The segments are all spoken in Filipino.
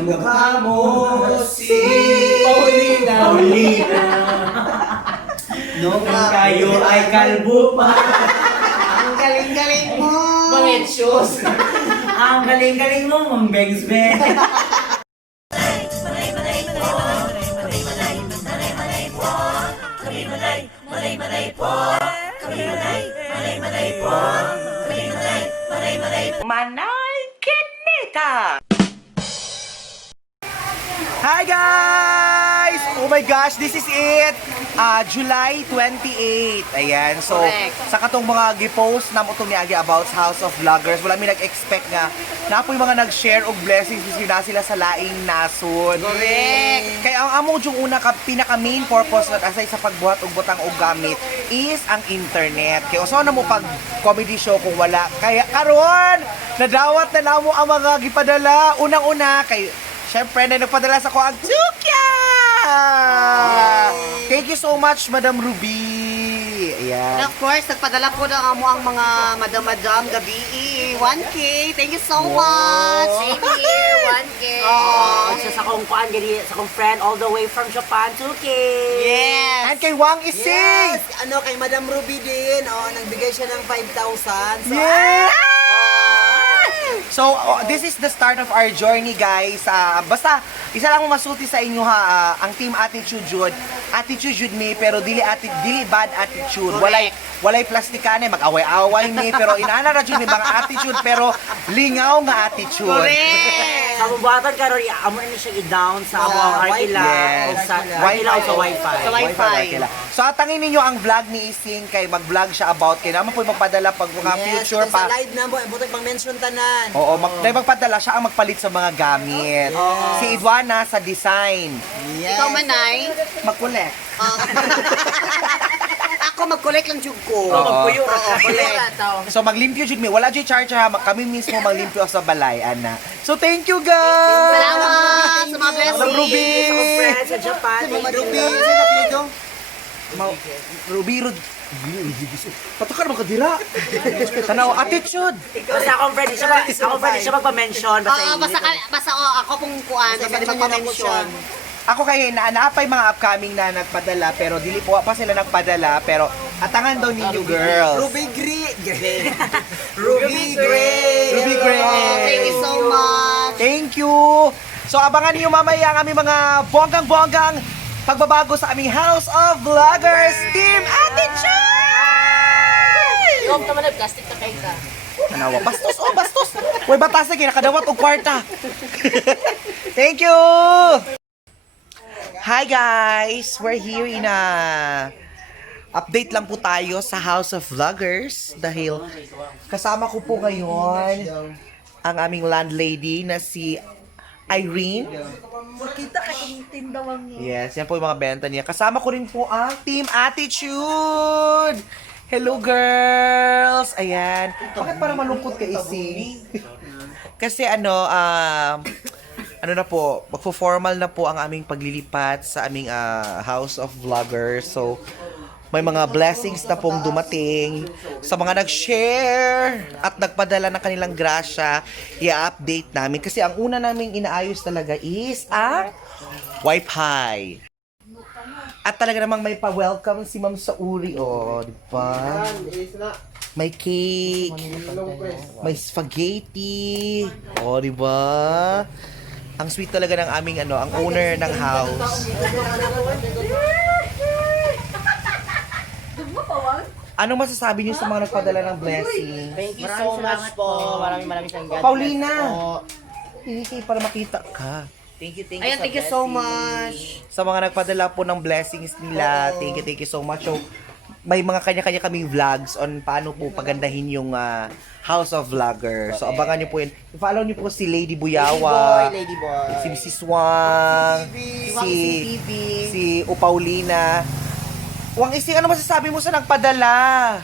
sa mukha mo, si Paulina. Nung kayo ay kalbo pa. Ang galing-galing mo! Mga shoes. Ang galing-galing mo, Mang Bengs Ben. Manay Kinita! Hi guys! Oh my gosh, this is it! July 28. Ayan, so Correct. sa katong mga gipost na mo itong niagi about sa House of Vloggers, wala mi nag-expect nga na po yung mga nag-share og blessings na sila sa laing nasod. Correct. Kaya ang amo yung una pinaka main purpose na aside sa pagbuhat og butang og gamit is ang internet. Kaya usaw na mo pag comedy show kung wala. Kaya karon nadawat na namo ang mga gipadala. Unang-una kay syempre na nagpadala sa ko ang Chukya! Thank you so much, Madam Ruby. And Ayan. of course, nagpadala po na mo ang mga madam-madam gabi. 1K. Thank you so much. Same here, 1K. Oh, Sa akong kuan gani, sa akong friend all the way from Japan, 2K. yes. And kay Wang Ising. Yes! Ano, kay Madam Ruby din. Oh, nagbigay siya ng 5,000. So, Yeah! So, this is the start of our journey, guys. Basta, isa lang mo masuti sa inyo ha, ang Team Attitude Jud. Attitude Jud me, pero dili bad attitude. Walay plastikane, mag-away-away me, pero inana ra jud may mga attitude, pero lingaw nga attitude. Correct. Sa bubuhatan ka ron, amo na siya i-down sa amo Arkila. Yes. O sa Arkila o sa Wi-Fi. Sa Wi-Fi. So, atangin ninyo ang vlog ni Ising kay mag-vlog siya about kay naman po magpadala pag mga yes, future sa pa. live na mo, butag pang-mention tanan. Oo, magpadala siya ang magpalit sa mga gamit. Si Ivana sa design. Yes. Ikaw, Manay. Mag-collect. Ako mag-collect lang jug ko. Magpuyo ra Oo, ka. collect. So maglimpyo jud mi, wala jud charge ha, kami mismo maglimpyo sa balay ana. So thank you guys. Salamat sa mga Madam blessings. Ruby. Sa akong friend sa Japan. Madam Ruby, sino apelido? Ruby Patukar mo ka dira. Tanaw attitude. Basta akong friend, siya magpa-mention. Basta Oo, basta ako pong kuan, basta di magpa-mention. Ako kay naapay mga upcoming na nagpadala pero dili po pa sila nagpadala pero atangan daw ninyo girls. Ruby Gray. Ruby Gray. Ruby Gray. Thank you so much. Thank you! So abangan niyo mamaya ang aming mga bonggang-bonggang pagbabago sa aming House of Vloggers Team Attitude! Ikaw naman na plastic na kayo ka. Tanawa, bastos oh, bastos! Uy, batas na kinakadawat og kwarta. Thank you! Hi guys! We're here in a update lang po tayo sa House of Vloggers dahil kasama ko po ngayon ang aming landlady na si Irene. Kita ka yung tindawang Yes, yan po yung mga benta niya. Kasama ko rin po ang Team Attitude! Hello girls! Ayan. Bakit parang malungkot ka ising? Kasi ano na po, magpo-formal na po ang aming paglilipat sa aming House of Vloggers. So, may mga blessings na pong dumating sa mga nag-share at nagpadala ng kanilang grasya. I-update namin. Kasi ang una naming inaayos talaga is ang Wi-Fi. At talaga namang may pa-welcome si Ma'am Sauri. Oh, di ba? May cake. May spaghetti. Oh, di ba? Ang sweet talaga ng aming ang owner ng house. Anong masasabi niyo sa mga nagpadala ng blessing? Thank you so much po. Maraming salamat. Paulina! Hindi para makita ka. Thank you Ayan, thank you so much. Sa mga nagpadala po ng blessings nila, thank you so much. So, may mga kanya-kanya kaming vlogs on paano po pagandahin yung House of Vloggers. So, abangan niyo po yun. I-follow niyo po si Lady Buyawa, Lady boy. si Mrs. Wang, si Paulina. Wang Ising, ano masasabi mo sa nagpadala?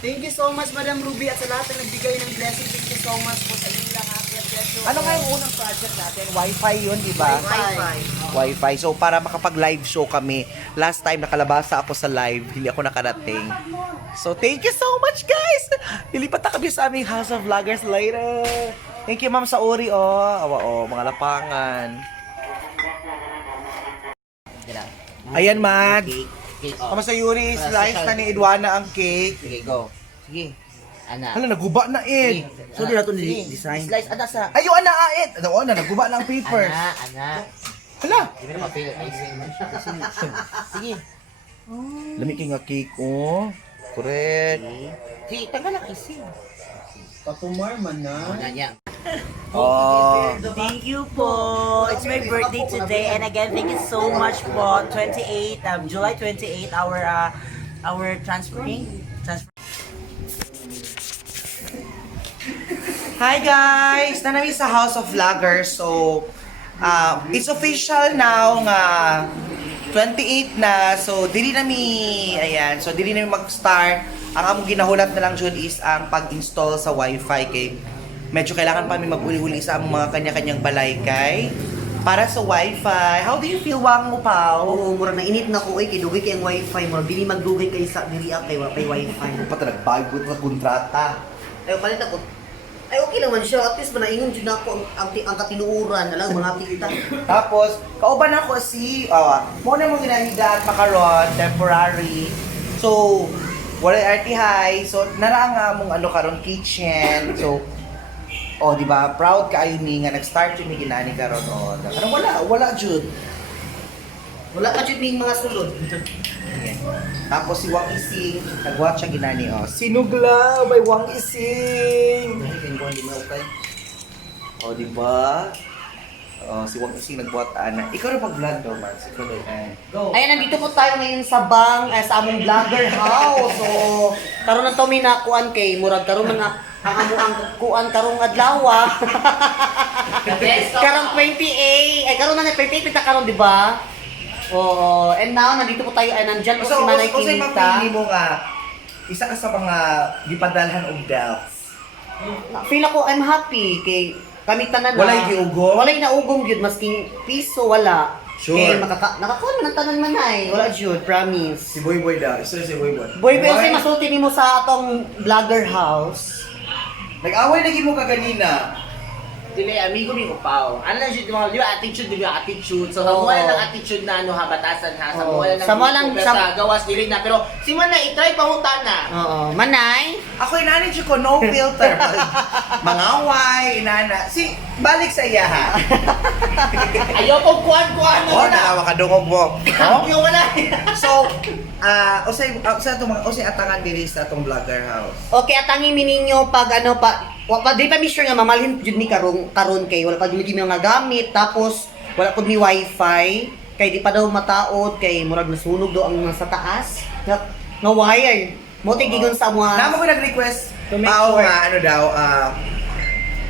Thank you so much, Madam Ruby, at sa lahat na nagbigay ng blessing. Thank you so much po sa inyo lahat. God bless you. Ano nga yung unang project natin? Wi-Fi yun, di ba? Wi-Fi. Wi-Fi. So, para makapag-live show kami, last time nakalabasa ako sa live, hindi ako nakarating. So, thank you so much, guys! Lilipat na kami sa aming House of Vloggers later. Thank you, Ma'am Sauri, oh. Awa, oh, mga lapangan. Dira. Ayan, Mad. Okay, oh. Kamusta Yuri? Slice na ni Edwana ang cake. Sige, go. Sige. Ana. Hala, naguba na Ed. So, di na ito design. Slice, ana sa. Ayo ana Ed. Ano na, naguba na ang papers. Ana. Hala. Di ba na mapil icing? Sige. Lami kay nga cake, oh. Correct. Sige, tanggal ang icing. Patumar man na. Ana niya. Oh. Thank you po. It's my birthday today, and again, thank you so much po. July 28, our transferring. Hi guys! Nanami sa House of Vloggers. So, it's official now nga 28 na. So, dili ayan. So, dili nami mag-start. Ang among ginahulat na lang dyan is ang pag-install sa Wi-Fi kay medyo kailangan pa kami mag-uli-uli sa among mga kanya-kanyang balaykay para sa Wi-Fi. How do you feel, Wang mo, Pao? Oo, mura na init na ko eh, kidugay kay ang wifi mo. Dili magdugay kay sa diri kay wifi. Ano pa talaga? Bago na kontrata. Ay, palit ako. Ay, okay naman siya. At least manaingon dyan ako ang katinuuran na lang, mga tita. Tapos, kauban ako mo na mong ginahigaan makaron, temporary. So, wala RT-high. So, narang nga mong karon kitchen. So, di ba? Proud ka ayun ni nga nag-start yun ni ginani karon. Ano wala jud. Wala ka dyan yung mga sulod. Tapos si Wang Ising, nag-watch siya ginani, Sinugla by Wang Ising. Di ba? Si Wang Ising nag-watch ana. Ikaw na pag-vlog daw, man. Ikaw na. Ayan, nandito po tayo ngayon sa sa among vlogger house. So, karon na to may nakuan kay murag karon mga ang kuan karong adlaw. Karong 28. Ay karon na 28 kita karon, di ba? Oo, and now nandito po tayo ay nandiyan po si Manay Kinita. Kinita. Mapili mo nga, isa ka sa mga gipadalhan og belts. Feel ako I'm happy kay kami tanan na. Walay giugong? Walay naugong gyud masking piso wala. Sure. Kay nakakuha man ang tanan man ay. Wala gyud, promise. Si Boy Boy daw. Isa si Boy Boy. Boy, pero say masulti nimo sa atong vlogger house. Nag-away na mo kaganina. Dili, amigo ni Upaw. Ano lang siya, di ba attitude. So, Oo. hamuha lang attitude na batasan ha. Oo. Hamuha lang Sama lang- sa gawas dili na. Pero, si man na, itry pangutan na. Oo, Manay. Ako inanay ko, no filter. Mangaway, inana. Balik sa iya ha. Ayaw kong kuhan-kuhan Oh, nakawa ka dungog mo. Oh? Yung wala. So, usay atangan diri sa atong vlogger house. Okay, atangin mi ninyo pag di pa mi sure nga mamalhin jud ni karon kay wala pa jud mi nga gamit tapos wala pud mi wifi kay di pa daw mataod kay murag nasunog do ang nasa taas nga wire mo gigon sa mga Namo ko nag-request To make tao sure. nga daw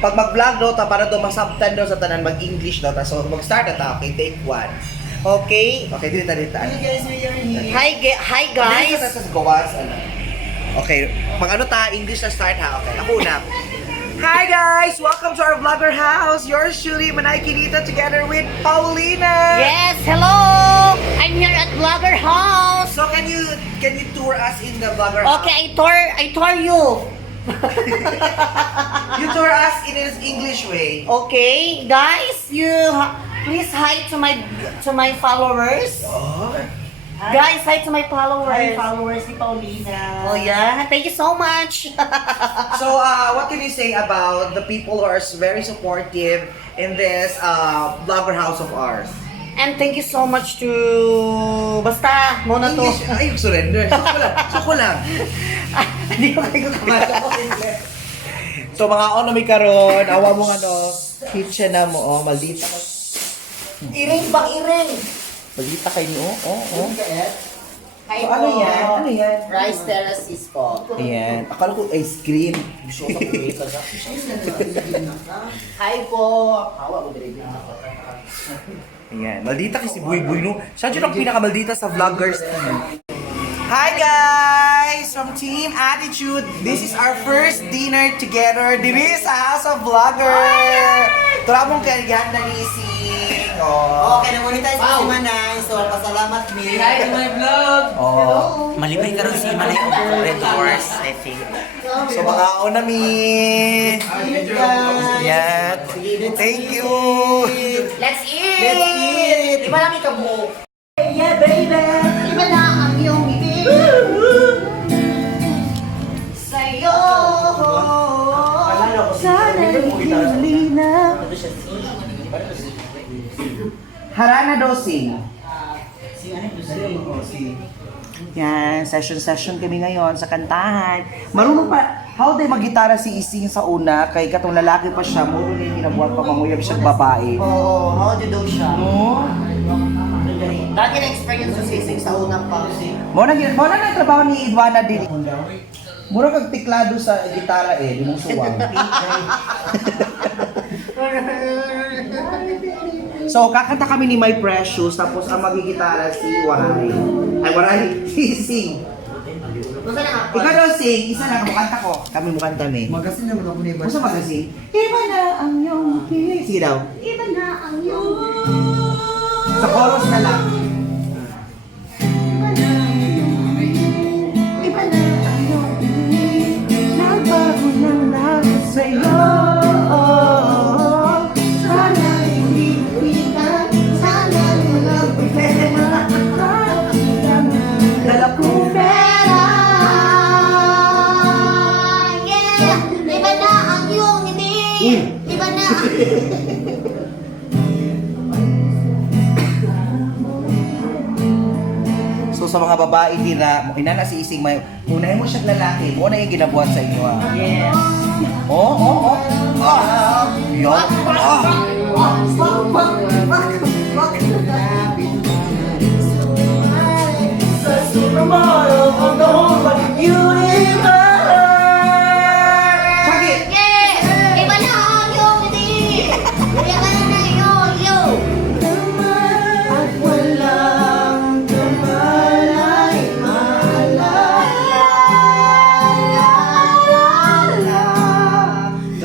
pag mag-vlog daw ta para daw masabtan daw sa tanan mag-English daw ta. So mag-start na ta. Okay, take 1. Okay. Okay, dito. Hi guys. Sa gawas Okay, English na start ha. Okay, ako na. Hi guys! Welcome to our vlogger house. Yours truly, Manay Kinita, together with Paulina. Yes, hello. I'm here at vlogger house. So can you tour us in the vlogger house? Okay, I tour you. You tour us in an English way. Okay, guys, please hi to my followers. Oh. Guys, hi to my followers. followers ni Paulina. Oh yeah, thank you so much. So, what can you say about the people who are very supportive in this vlogger house of ours? And thank you so much to basta mo na to. English, ay, surrender. Suko lang. Hindi ko kayo kamata. So, mga may karon, awa mo kitchen na mo, maldita. Iring bang iring. Maldita kayo mo, Hi So, ano yan? Rice terraces po. Ayan. Akala ko ice cream. Hi po. Hawa mo diri. Ayan. Maldita kasi Buy Buy, no? Siya dyan ang pinakamaldita sa vloggers. Hi guys! From Team Attitude, this is our first dinner together. Diri sa House of Vlogger. Tura mong kaligahan na ni Ising. Okay, na-monetize si Manay. So, pasalamat mi. Hi to my vlog. Oh. Malibay ka rin si Manay Red Horse, I think. So mga una mi. Yan. Thank you. Let's eat. Di ba namin kabuo? baby. Iba na ang iyong ngiti. Sa'yo. Sana'y huli na. Harana Dosing. Yan, session kami ngayon sa kantahan. Marunong pa, how day mag-gitara si Ising sa una, kay katong lalaki pa siya, muro niya kinabuhat pa manguyab siya babae. Oo, how do daw siya? No? Dati na-experience sa sisig sa unang pause. Muna na trabaho ni Idwana din. Mura kag tiklado sa gitara eh, limong suwang. So, kakanta kami ni My Precious, tapos ang magigitara si Waray. Ay, Waray, si Sing. Basta na nga. Ikaw daw, Sing, isa lang, mukanta ko. Kami mukanta mi. Magasin naman ako ni Iba. Basta magasin. Iba na ang iyong piling. Sige daw. Iba na ang iyong Sa chorus na lang. Iba na ang iyong piling. Nagbago ng lahat sa'yo. Sana hindi kumitan. Sana walang problema. Dala ko Pera. Yeah. Iba na ang iyong ngiti. Iba na. So sa mga babae dira, mo kinala si Ising may unahin mo siya lalaki, mo na yung ginabuhat sa inyo ah. Yes. Oh. Yo. Supermodel of the whole universe. Sakit. Yeah. Iba na ang iyong ngiti. Iba na ang iyong iyong. At walang kamalay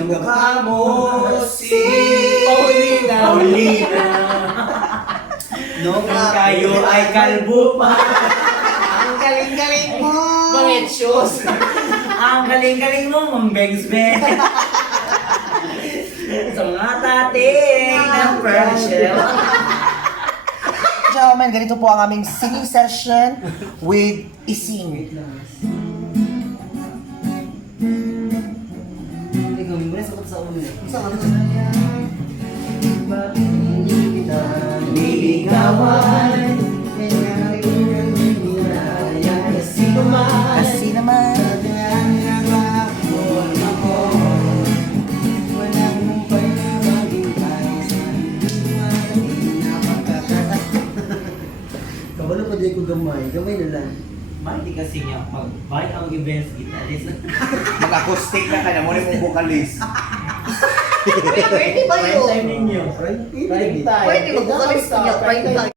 Mukha mo si Paulina. Nung kayo ay kalbo pa. Ang galing-galing mo. Mga shoes. Ang galing-galing mo, Mang Bengsbe. Sa mga tating ng Persian. Gentlemen, ganito po ang aming singing session with Ising. Liligawan. Kasi naman. Kabalo pa di ko gamay. Gamay na lang. Hindi kasi niya mag-buy ang events guitarist. Mag-acoustic na ka na, muna mong vocalist. Pwede ba yun? Time ninyo. Prime time. Pwede mag-vocalist niya. Prime time.